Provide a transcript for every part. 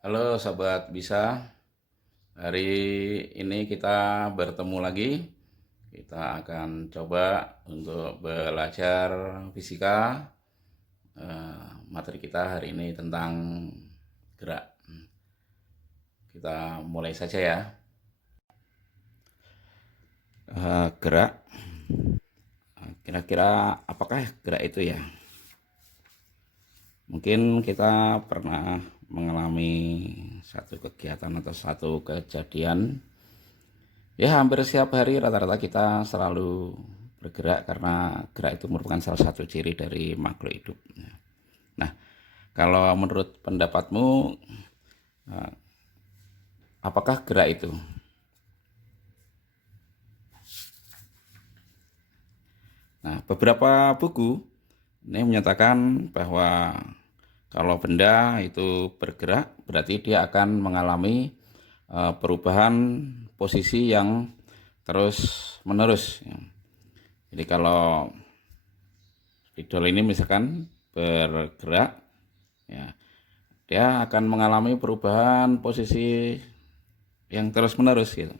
Halo Sobat Bisa, hari ini kita bertemu lagi. Kita akan coba untuk belajar fisika. Materi kita hari ini tentang gerak. Kita mulai saja ya. Gerak, kira-kira apakah gerak itu ya? Mungkin kita pernah mengalami satu kegiatan atau satu kejadian. Ya, hampir setiap hari rata-rata kita selalu bergerak karena gerak itu merupakan salah satu ciri dari makhluk hidup. Nah, kalau menurut pendapatmu, apakah gerak itu? Nah, beberapa buku ini menyatakan bahwa kalau benda itu bergerak, berarti dia akan mengalami perubahan posisi yang terus-menerus. Jadi kalau spidol ini misalkan bergerak, ya, dia akan mengalami perubahan posisi yang terus-menerus gitu.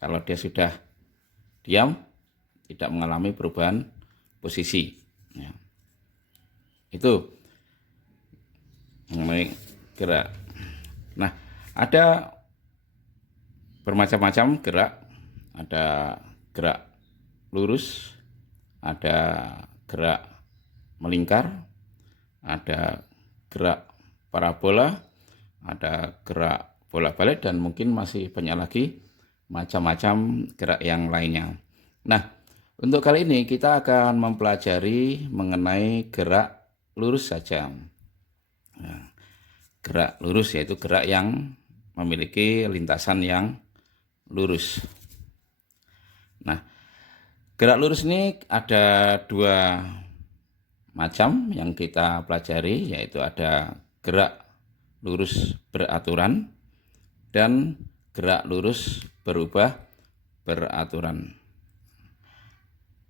Kalau dia sudah diam, tidak mengalami perubahan posisi. Ya. Itu mengenai gerak. Nah, ada bermacam-macam gerak. Ada gerak lurus, ada gerak melingkar, ada gerak parabola, ada gerak bolak-balik, dan mungkin masih banyak lagi macam-macam gerak yang lainnya. Nah, untuk kali ini kita akan mempelajari mengenai gerak lurus saja. Nah, gerak lurus yaitu gerak yang memiliki lintasan yang lurus. Nah, gerak lurus ini ada dua macam yang kita pelajari, yaitu ada gerak lurus beraturan dan gerak lurus berubah beraturan.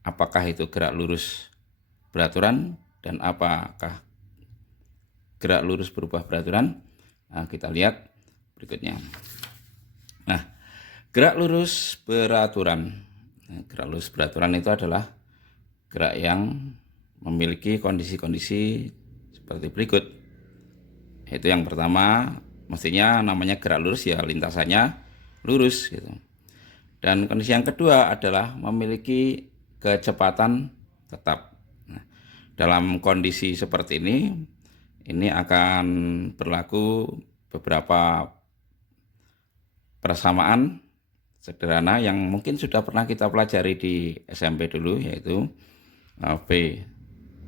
Apakah itu gerak lurus beraturan dan apakah gerak lurus berubah beraturan? Nah, kita lihat berikutnya. Nah, gerak lurus beraturan. Nah, gerak lurus beraturan itu adalah gerak yang memiliki kondisi-kondisi seperti berikut. Yaitu yang pertama, mestinya namanya gerak lurus ya lintasannya lurus gitu. Dan kondisi yang kedua adalah memiliki kecepatan tetap. Nah, dalam kondisi seperti ini akan berlaku beberapa persamaan sederhana yang mungkin sudah pernah kita pelajari di SMP dulu, yaitu V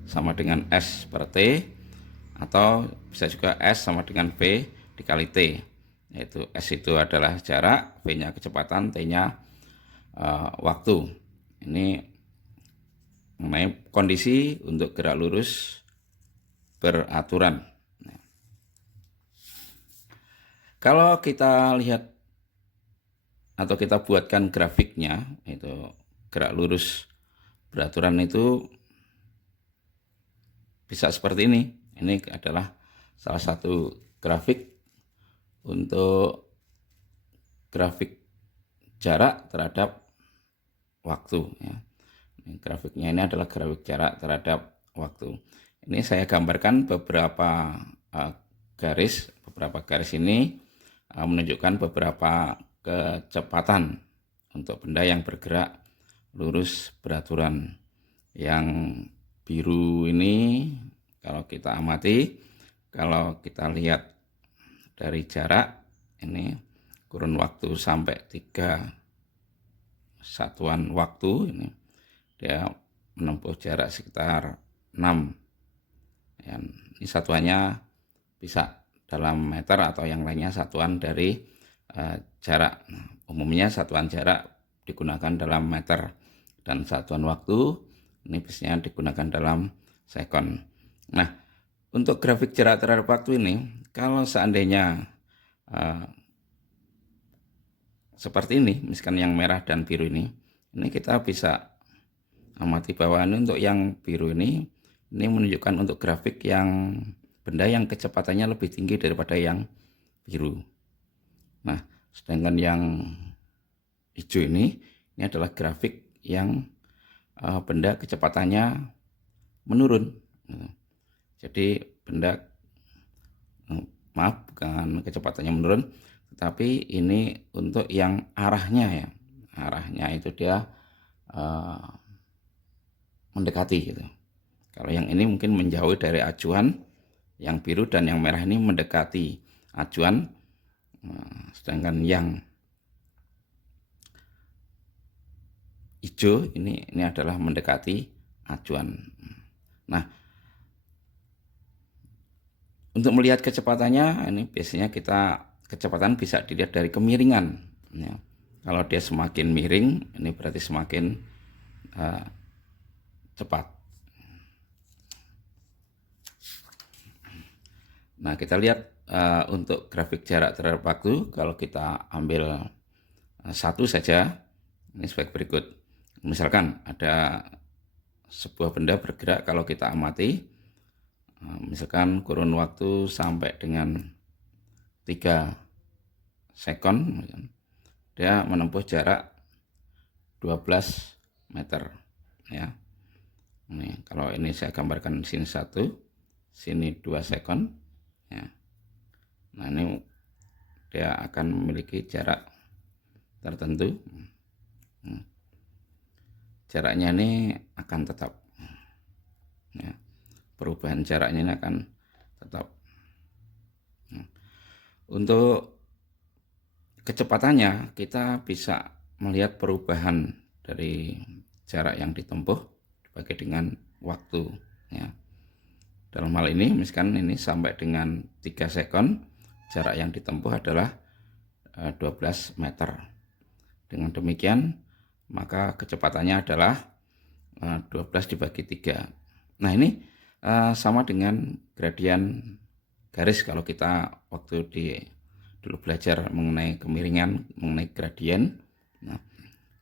sama dengan S per T, atau bisa juga S sama dengan V dikali T, yaitu S itu adalah jarak, V-nya kecepatan, T-nya waktu. Ini mengenai kondisi untuk gerak lurus beraturan. Nah, kalau kita lihat atau kita buatkan grafiknya, itu gerak lurus beraturan itu bisa seperti ini. Ini adalah salah satu grafik untuk grafik jarak terhadap waktu. Ya. Grafiknya ini adalah grafik jarak terhadap waktu. Ini saya gambarkan beberapa garis. Beberapa garis ini menunjukkan beberapa kecepatan untuk benda yang bergerak lurus beraturan. Yang biru ini kalau kita amati, kalau kita lihat dari jarak, ini kurun waktu sampai 3 satuan waktu, ini dia menempuh jarak sekitar 6. Ini satuannya bisa dalam meter atau yang lainnya satuan dari jarak. Umumnya satuan jarak digunakan dalam meter dan satuan waktu ini biasanya digunakan dalam sekon. Nah, untuk grafik jarak terhadap waktu ini, kalau seandainya seperti ini, misalkan yang merah dan biru ini kita bisa amati bahwa ini untuk yang biru ini menunjukkan untuk grafik yang benda yang kecepatannya lebih tinggi daripada yang biru. Nah, sedangkan yang hijau ini adalah grafik yang benda kecepatannya menurun. Jadi benda bukan kecepatannya menurun, tetapi ini untuk yang arahnya ya. Arahnya itu dia mendekati gitu. Kalau yang ini mungkin menjauh dari acuan, yang biru dan yang merah ini mendekati acuan, sedangkan yang hijau ini adalah mendekati acuan. Nah, untuk melihat kecepatannya, ini biasanya kecepatan bisa dilihat dari kemiringan. Ya. Kalau dia semakin miring, ini berarti semakin cepat. Nah, kita lihat untuk grafik jarak terhadap waktu, kalau kita ambil satu saja, ini sebagai berikut. Misalkan ada sebuah benda bergerak, kalau kita amati, misalkan kurun waktu sampai dengan 3 sekon, dia menempuh jarak 12 meter. Ya. Ini, kalau ini saya gambarkan sini 1, sini 2 sekon. Ya. Nah, ini dia akan memiliki jarak tertentu. Jaraknya ini akan tetap. Ya. Perubahan jaraknya ini akan tetap. Untuk kecepatannya kita bisa melihat perubahan dari jarak yang ditempuh dibagi dengan waktu. Ya. Dalam hal ini, misalkan ini sampai dengan 3 sekon, jarak yang ditempuh adalah 12 meter. Dengan demikian, maka kecepatannya adalah 12 dibagi 3. Nah, ini sama dengan gradien garis. Kalau kita waktu dulu belajar mengenai kemiringan, mengenai gradien. Nah,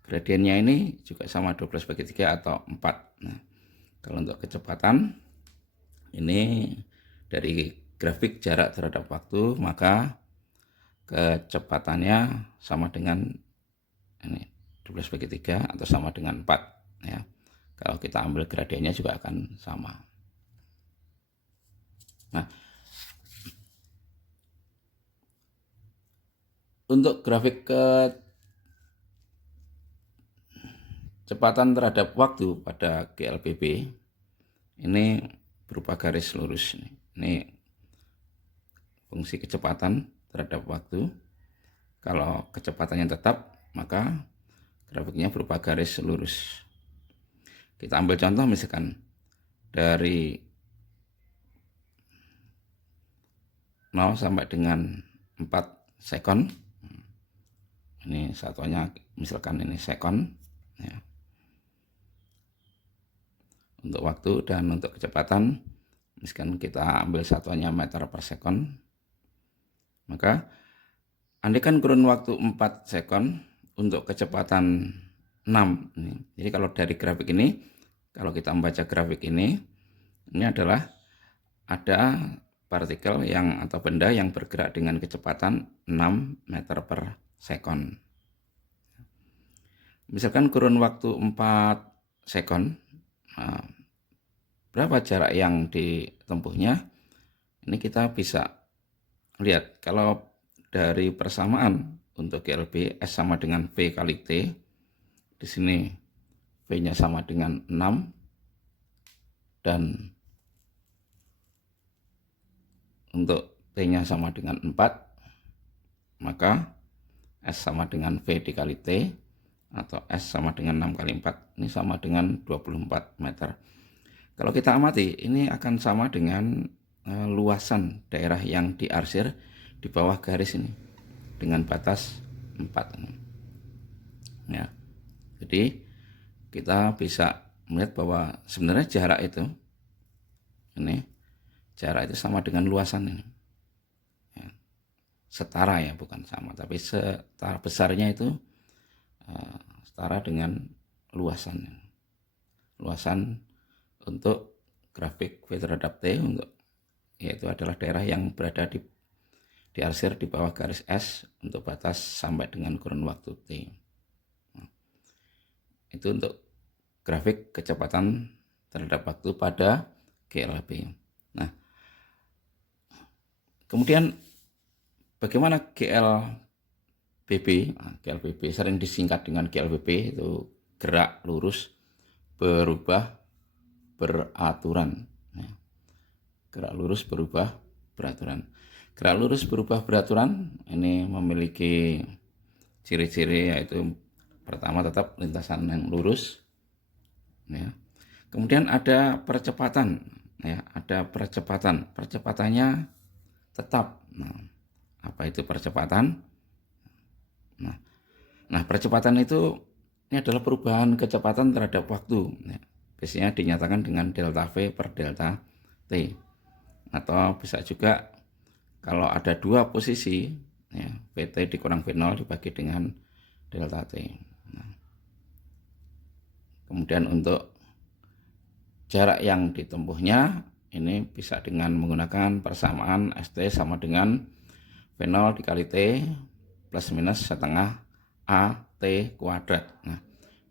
gradiennya ini juga sama 12 bagi 3 atau 4. Nah, kalau untuk kecepatan, ini dari grafik jarak terhadap waktu, maka kecepatannya sama dengan ini 12 bagi 3 atau sama dengan 4 ya. Kalau kita ambil gradiennya juga akan sama. Nah, untuk grafik kecepatan terhadap waktu pada GLBB ini berupa garis lurus. Ini fungsi kecepatan terhadap waktu. Kalau kecepatannya tetap, maka grafiknya berupa garis lurus. Kita ambil contoh misalkan dari 0 sampai dengan 4 sekon. Ini satuannya misalkan ini sekon ya. Untuk waktu dan untuk kecepatan, misalkan kita ambil satuannya meter per sekon, maka andaikan kurun waktu 4 sekon untuk kecepatan 6. Jadi kalau dari grafik ini, kalau kita membaca grafik ini adalah ada partikel yang atau benda yang bergerak dengan kecepatan 6 meter per sekon. Misalkan kurun waktu 4 sekon, berapa jarak yang ditempuhnya? Ini kita bisa lihat kalau dari persamaan untuk GLB S sama dengan V kali T. Di sini V-nya sama dengan 6 dan untuk T-nya sama dengan 4, maka S sama dengan V dikali T atau S sama dengan 6 kali 4, ini sama dengan 24 meter. Kalau kita amati, ini akan sama dengan luasan daerah yang diarsir di bawah garis ini dengan batas 4. Ya. Jadi kita bisa melihat bahwa sebenarnya jarak itu sama dengan luasan ini. Ya. Setara ya, bukan sama, tapi setara besarnya itu setara dengan luasan. Luasan untuk grafik V terhadap T yaitu adalah daerah yang berada di diarsir di bawah garis S untuk batas sampai dengan kurun waktu T. Nah, itu untuk grafik kecepatan terhadap waktu pada GLB. Nah, kemudian bagaimana GLBB? Nah, GLBB sering disingkat dengan GLBB, itu gerak lurus berubah beraturan. Ya. Gerak lurus berubah beraturan. Gerak lurus berubah beraturan ini memiliki ciri-ciri, yaitu pertama tetap lintasan yang lurus. Ya. Kemudian ada percepatan, ya, ada percepatan. Percepatannya tetap. Nah, apa itu percepatan? Nah, percepatan itu ini adalah perubahan kecepatan terhadap waktu. Ya. Biasanya dinyatakan dengan delta V per delta T. Atau bisa juga kalau ada dua posisi, ya, Vt dikurang V0 dibagi dengan delta T. Nah, kemudian untuk jarak yang ditempuhnya ini bisa dengan menggunakan persamaan St sama dengan V0 dikali T plus minus setengah AT kuadrat. Nah,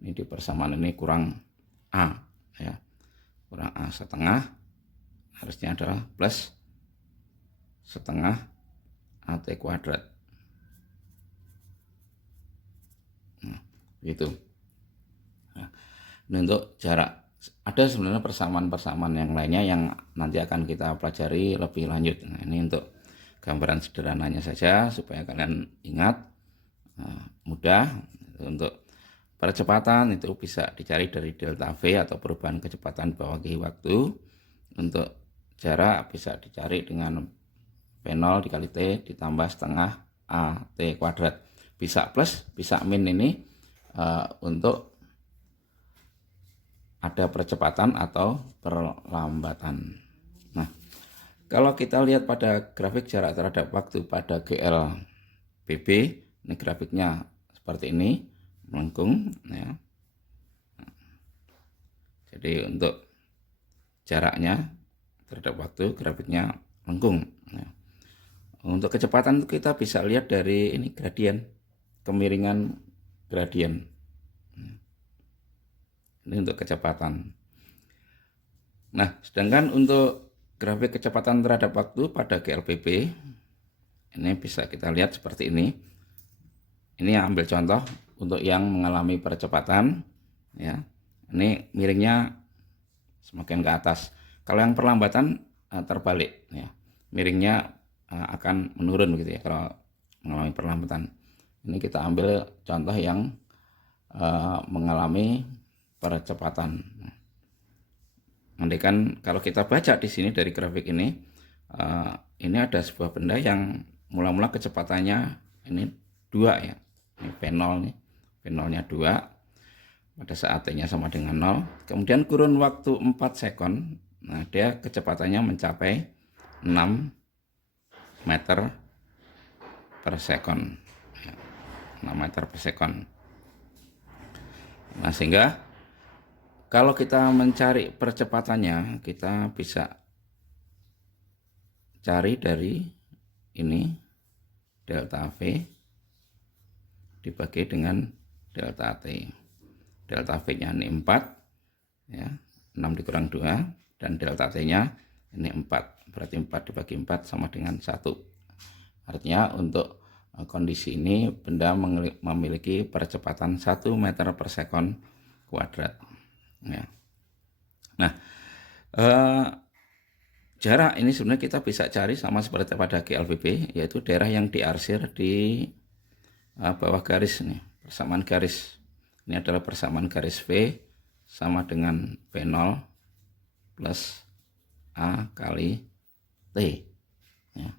ini di persamaan ini kurang A, ya, kurang A setengah, harusnya adalah plus setengah AT kuadrat. Nah, gitu. Nah, ini untuk jarak. Ada sebenarnya persamaan-persamaan yang lainnya yang nanti akan kita pelajari lebih lanjut. Nah, ini untuk gambaran sederhananya saja supaya kalian ingat, mudah. Untuk percepatan itu bisa dicari dari delta V atau perubahan kecepatan bawah waktu. Untuk jarak bisa dicari dengan V0 dikali T ditambah setengah AT kuadrat. Bisa plus, bisa min ini untuk ada percepatan atau perlambatan. Nah, kalau kita lihat pada grafik jarak terhadap waktu pada GLBB, ini grafiknya seperti ini, melengkung, ya. Jadi untuk jaraknya terhadap waktu grafiknya melengkung. Ya. Untuk kecepatan kita bisa lihat dari ini gradien, kemiringan gradien. Ini untuk kecepatan. Nah, sedangkan untuk grafik kecepatan terhadap waktu pada GLBB ini bisa kita lihat seperti ini. Ini ambil contoh untuk yang mengalami percepatan, ya. Ini miringnya semakin ke atas. Kalau yang perlambatan terbalik, ya. Miringnya akan menurun gitu ya kalau mengalami perlambatan. Ini kita ambil contoh yang mengalami percepatan. Andaikan kalau kita baca di sini dari grafik ini ada sebuah benda yang mula-mula kecepatannya ini 2, ya. Ini V0 nih. V0-nya 2 pada saat T-nya sama dengan 0. Kemudian kurun waktu 4 sekon. Nah, dia kecepatannya mencapai 6 meter per sekon. 6 meter per sekon. Nah, sehingga kalau kita mencari percepatannya, kita bisa cari dari ini delta V dibagi dengan delta T. Delta V-nya ini 4, ya, 6 dikurang 2, dan delta T-nya ini 4. Berarti 4 dibagi 4 sama dengan 1. Artinya untuk kondisi ini benda memiliki percepatan 1 meter per sekon kuadrat. Ya. Nah, jarak ini sebenarnya kita bisa cari sama seperti pada GLBB, yaitu daerah yang diarsir di bawah garis nih, persamaan garis. Ini adalah persamaan garis V sama dengan V0 plus A kali T. Ya.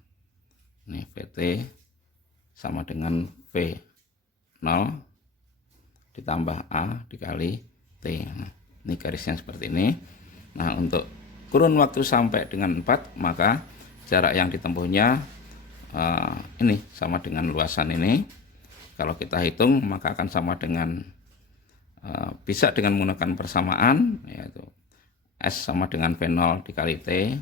Ini Vt sama dengan V0 ditambah A dikali T. Nah, ini garisnya seperti ini. Nah, untuk kurun waktu sampai dengan 4, maka jarak yang ditempuhnya ini sama dengan luasan ini. Kalau kita hitung maka akan sama dengan bisa dengan menggunakan persamaan, yaitu S sama dengan V0 dikali T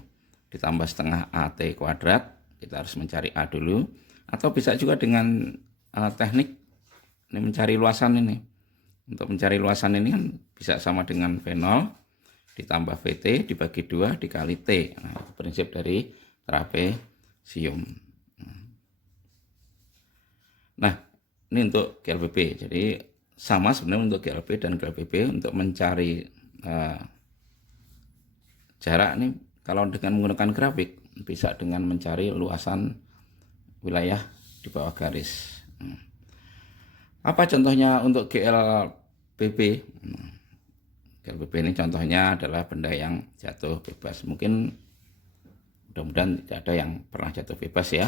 ditambah setengah AT kuadrat. kita harus mencari A dulu, atau bisa juga dengan teknik ini mencari luasan ini. Untuk mencari luasan ini kan bisa sama dengan V0 ditambah VT dibagi 2 dikali T. Nah, itu prinsip dari trapesium. Nah, ini untuk GLBB. Jadi sama sebenarnya untuk GLB dan GLBB untuk mencari jarak ini kalau dengan menggunakan grafik bisa dengan mencari luasan wilayah di bawah garis. Apa contohnya untuk GLBB? GLBB ini contohnya adalah benda yang jatuh bebas. Mungkin mudah-mudahan tidak ada yang pernah jatuh bebas ya.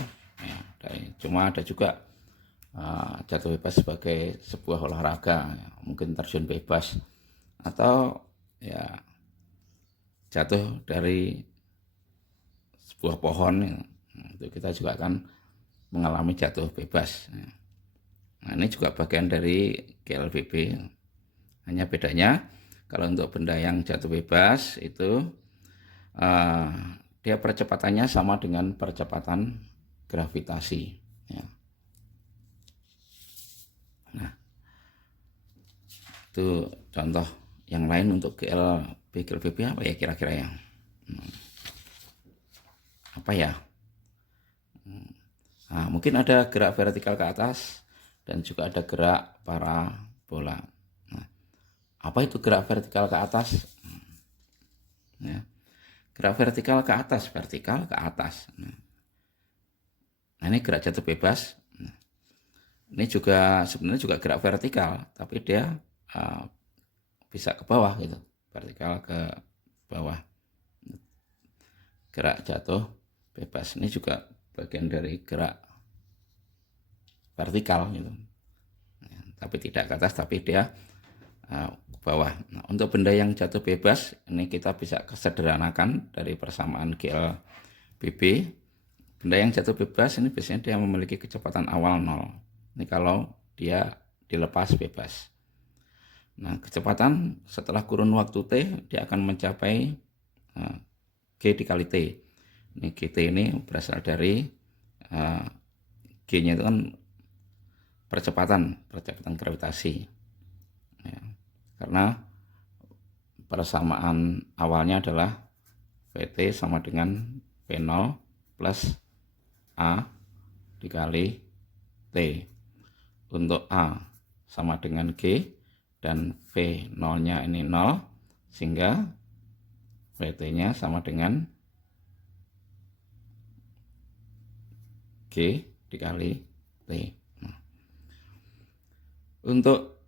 Cuma ada juga jatuh bebas sebagai sebuah olahraga, mungkin terjun bebas atau ya jatuh dari sebuah pohon. Itu kita juga akan mengalami jatuh bebas. Nah, ini juga bagian dari GLBB. Hanya bedanya kalau untuk benda yang jatuh bebas itu dia percepatannya sama dengan percepatan gravitasi. Ya. Nah, itu contoh yang lain untuk GLBB apa ya kira-kira ya? Apa ya? Nah, mungkin ada gerak vertikal ke atas dan juga ada gerak parabola. Nah, apa itu gerak vertikal ke atas? Ya. Gerak vertikal ke atas, vertikal ke atas. Nah, ini gerak jatuh bebas. Ini juga sebenarnya juga gerak vertikal, tapi dia bisa ke bawah gitu, vertikal ke bawah. Gerak jatuh bebas ini juga bagian dari gerak vertikal gitu. Tapi tidak ke atas, tapi dia ke bawah. Nah, untuk benda yang jatuh bebas ini kita bisa kesederhanakan dari persamaan GLBB. Benda yang jatuh bebas ini biasanya dia memiliki kecepatan awal 0. Ini kalau dia dilepas bebas. Nah, kecepatan setelah kurun waktu T dia akan mencapai G dikali T. Ini GT ini berasal dari G-nya itu kan percepatan gravitasi. Ya, karena persamaan awalnya adalah VT sama dengan V0 plus A dikali T. Untuk A sama dengan G dan V0-nya ini 0, sehingga VT-nya sama dengan G dikali T. Untuk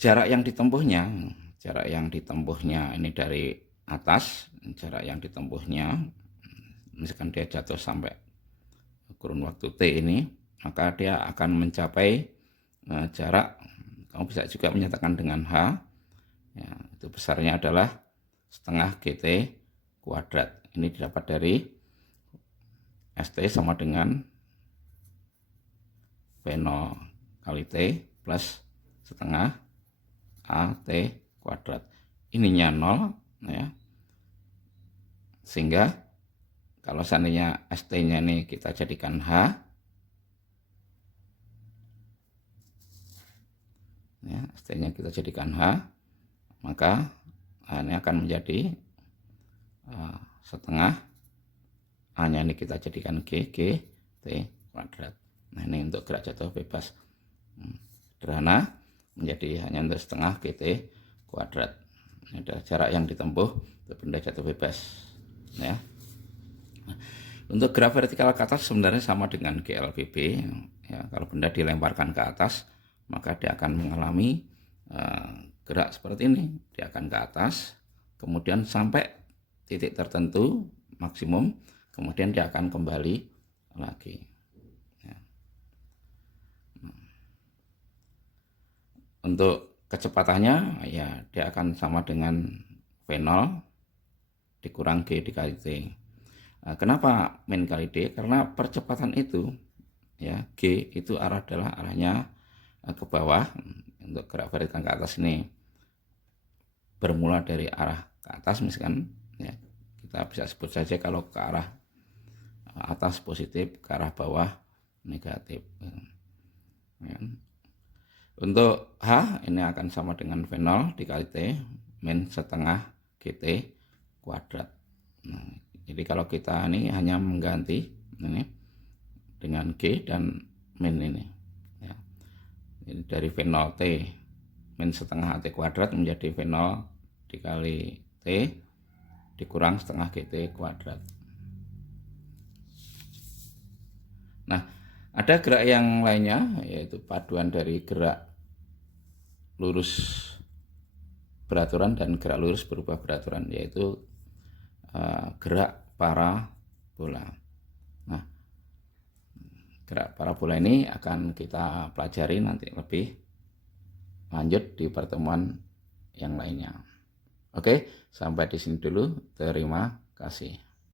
jarak yang ditempuhnya ini dari atas, jarak yang ditempuhnya misalkan dia jatuh sampai kurun waktu T ini, maka dia akan mencapai jarak, kamu bisa juga menyatakan dengan H ya, itu besarnya adalah setengah GT kuadrat. Ini didapat dari ST sama dengan V0 kali T plus setengah AT kuadrat. Ininya 0 ya. Sehingga kalau seandainya ST-nya ini kita jadikan H ya, ST-nya kita jadikan H, maka ini akan menjadi setengah A-nya ini kita jadikan G T kuadrat. Nah, ini untuk gerak jatuh bebas sederhana menjadi hanya untuk setengah GT kuadrat. Ini adalah jarak yang ditempuh untuk benda jatuh bebas ya. Nah, untuk gerak vertikal ke atas sebenarnya sama dengan GLBB ya. Kalau benda dilemparkan ke atas maka dia akan mengalami gerak seperti ini. Dia akan ke atas kemudian sampai titik tertentu maksimum, kemudian dia akan kembali lagi ya. Untuk kecepatannya ya dia akan sama dengan V0 dikurang G dikali T. Kenapa min kali D? Karena percepatan itu ya, G itu adalah arahnya ke bawah. Untuk gerak vertikal ke atas ini bermula dari arah ke atas misalkan ya, kita bisa sebut saja kalau ke arah atas positif, ke arah bawah negatif. Untuk H ini akan sama dengan V0 dikali T min setengah GT kuadrat. Nah, jadi kalau kita ini hanya mengganti ini dengan G dan min ini. Ya. Jadi dari V0 T min setengah AT kuadrat menjadi V0 dikali T dikurang setengah GT kuadrat. Nah, ada gerak yang lainnya, yaitu paduan dari gerak lurus beraturan dan gerak lurus berubah beraturan, yaitu gerak parabola. Nah, gerak parabola ini akan kita pelajari nanti lebih lanjut di pertemuan yang lainnya. Oke, sampai di sini dulu. Terima kasih.